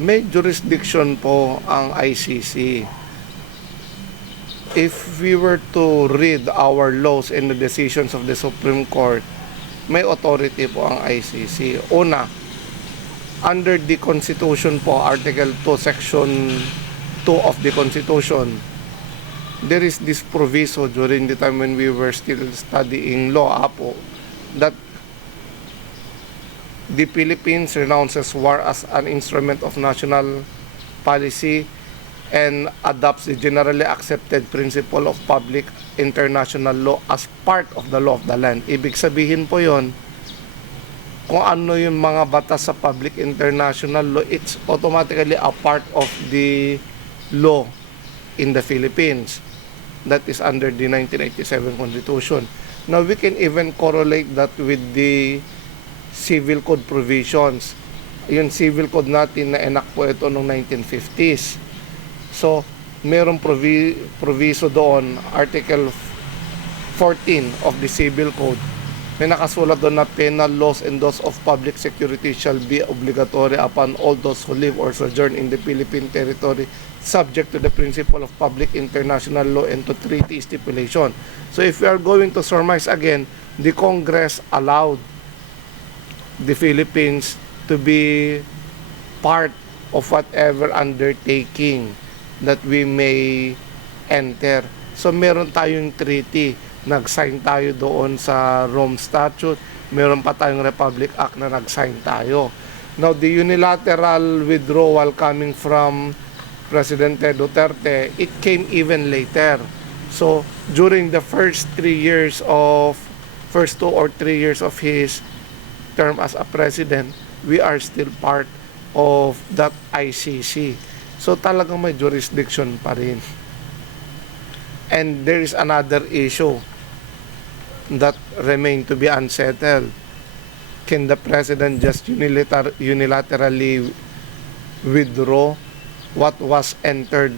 May jurisdiction po ang ICC. If we were to read our laws and the decisions of the Supreme Court, may authority po ang ICC. Una, under the Constitution po, Article 2, Section 2 of the Constitution, there is this proviso during the time when we were still studying law po, that the Philippines renounces war as an instrument of national policy and adopts the generally accepted principle of public international law as part of the law of the land. Ibig sabihin po yon, kung ano yung mga batas sa public international law, it's automatically a part of the law in the Philippines. That is under the 1987 Constitution. Now, we can even correlate that with the civil code provisions. Yung civil code natin na enact po ito noong 1950s. So, merong proviso doon, Article 14 of the Civil Code. May nakasulat doon na penal laws and those of public security shall be obligatory upon all those who live or sojourn in the Philippine territory subject to the principle of public international law and to treaty stipulation. So if we are going to surmise again, the Congress allowed the Philippines to be part of whatever undertaking that we may enter. So meron tayong treaty, nag-sign tayo doon sa Rome Statute, meron pa tayong Republic Act na nag-sign tayo. Now, the unilateral withdrawal coming from Presidente Duterte, it came even later. So, during the first 2 or 3 years of his term as a president, we are still part of that ICC. So talagang may jurisdiction pa rin. And there is another issue that remain to be unsettled. Can the president just unilaterally withdraw what was entered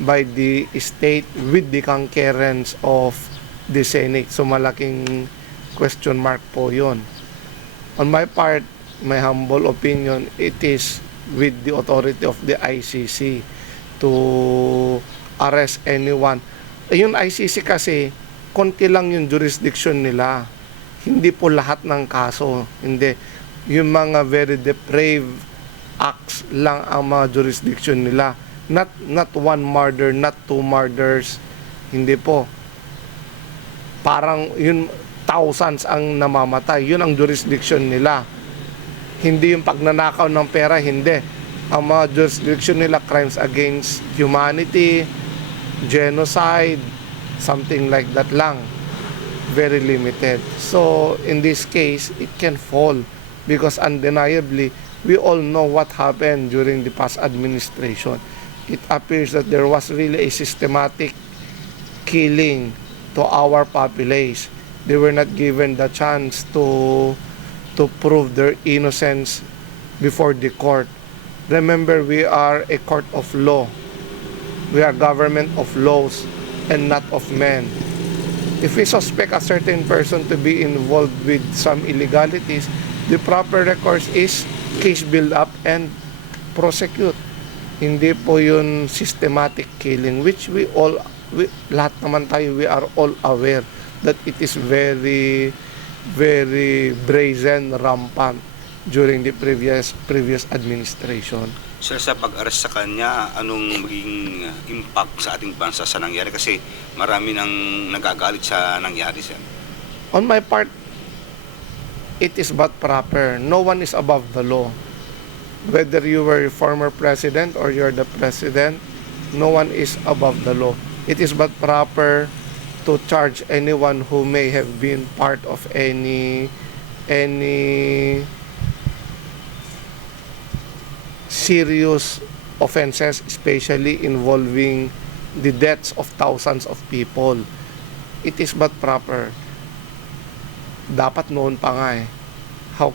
by the state with the concurrence of the Senate? So malaking question mark po yun. On my part, my humble opinion, it is with the authority of the ICC to arrest anyone. Yung ICC kasi, konti lang yung jurisdiction nila. Hindi po lahat ng kaso. Hindi. Yung mga very depraved acts lang ang mga jurisdiction nila. Not one murder, not 2 murders. Hindi po. Parang yun, thousands ang namamatay. Yun ang jurisdiction nila. Hindi yung pagnanakaw ng pera, hindi. Ang mga jurisdiction nila, crimes against humanity, genocide, something like that lang. Very limited. So, in this case, it can fall because undeniably, we all know what happened during the past administration. It appears that there was really a systematic killing to our populace. They were not given the chance to prove their innocence before the court. Remember, we are a court of law. We are government of laws and not of men. If we suspect a certain person to be involved with some illegalities, the proper recourse is case build up and prosecute. Hindi po yun systematic killing, which lahat naman tayo, we are all aware that it is very, very brazen, rampant during the previous administration. Sir, sa pag-arrest sa kanya, anong maging impact sa ating bansa sa nangyari? Kasi marami nang nagagalit sa nangyari, sir. On my part, it is but proper. No one is above the law. Whether you were a former president or you're the president, no one is above the law. It is but proper to charge anyone who may have been part of any serious offenses, especially involving the deaths of thousands of people. It is but proper. Dapat noon pa nga eh. How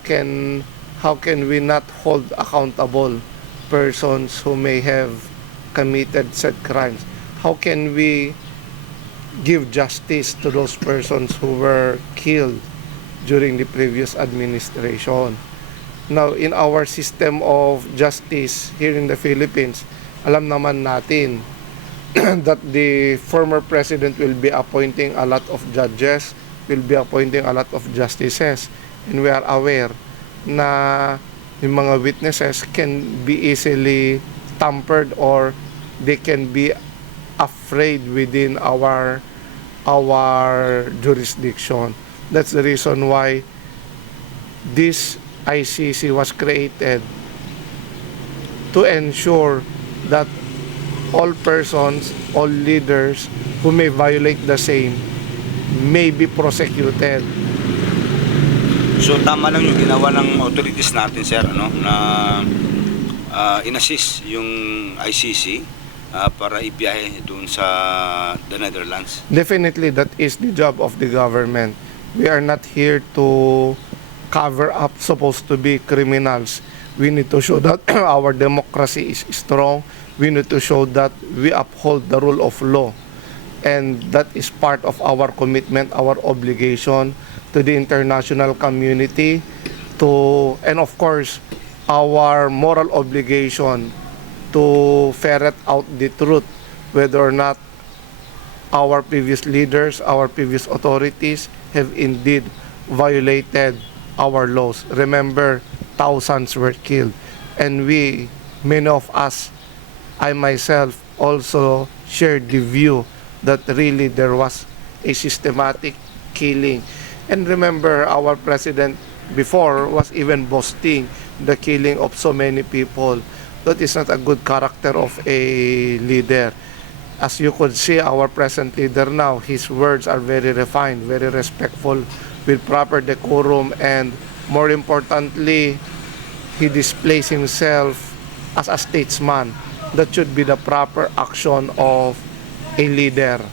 can we not hold accountable persons who may have committed said crimes? How can we give justice to those persons who were killed during the previous administration? Now, in our system of justice here in the Philippines, alam naman natin that the former president will be appointing a lot of judges, will be appointing a lot of justices. And we are aware na yung mga witnesses can be easily tampered or they can be afraid within our jurisdiction. That's the reason why this ICC was created, to ensure that all persons, all leaders who may violate the same may be prosecuted. So tama lang yung ginawa ng authorities natin, sir, ano, na in-assist yung ICC para ibiyahe doon sa the Netherlands. Definitely, that is the job of the government. We are not here to cover up supposed to be criminals. We need to show that our democracy is strong. We need to show that we uphold the rule of law. And that is part of our commitment, our obligation to the international community, and of course, our moral obligation to ferret out the truth, whether or not our previous leaders, our previous authorities have indeed violated our laws. Remember, thousands were killed. And many of us, I myself, also shared the view that really there was a systematic killing. And remember, our president before was even boasting the killing of so many people. That is not a good character of a leader. As you could see, our present leader now, his words are very refined, very respectful, with proper decorum, and more importantly, he displays himself as a statesman. That should be the proper action of a leader.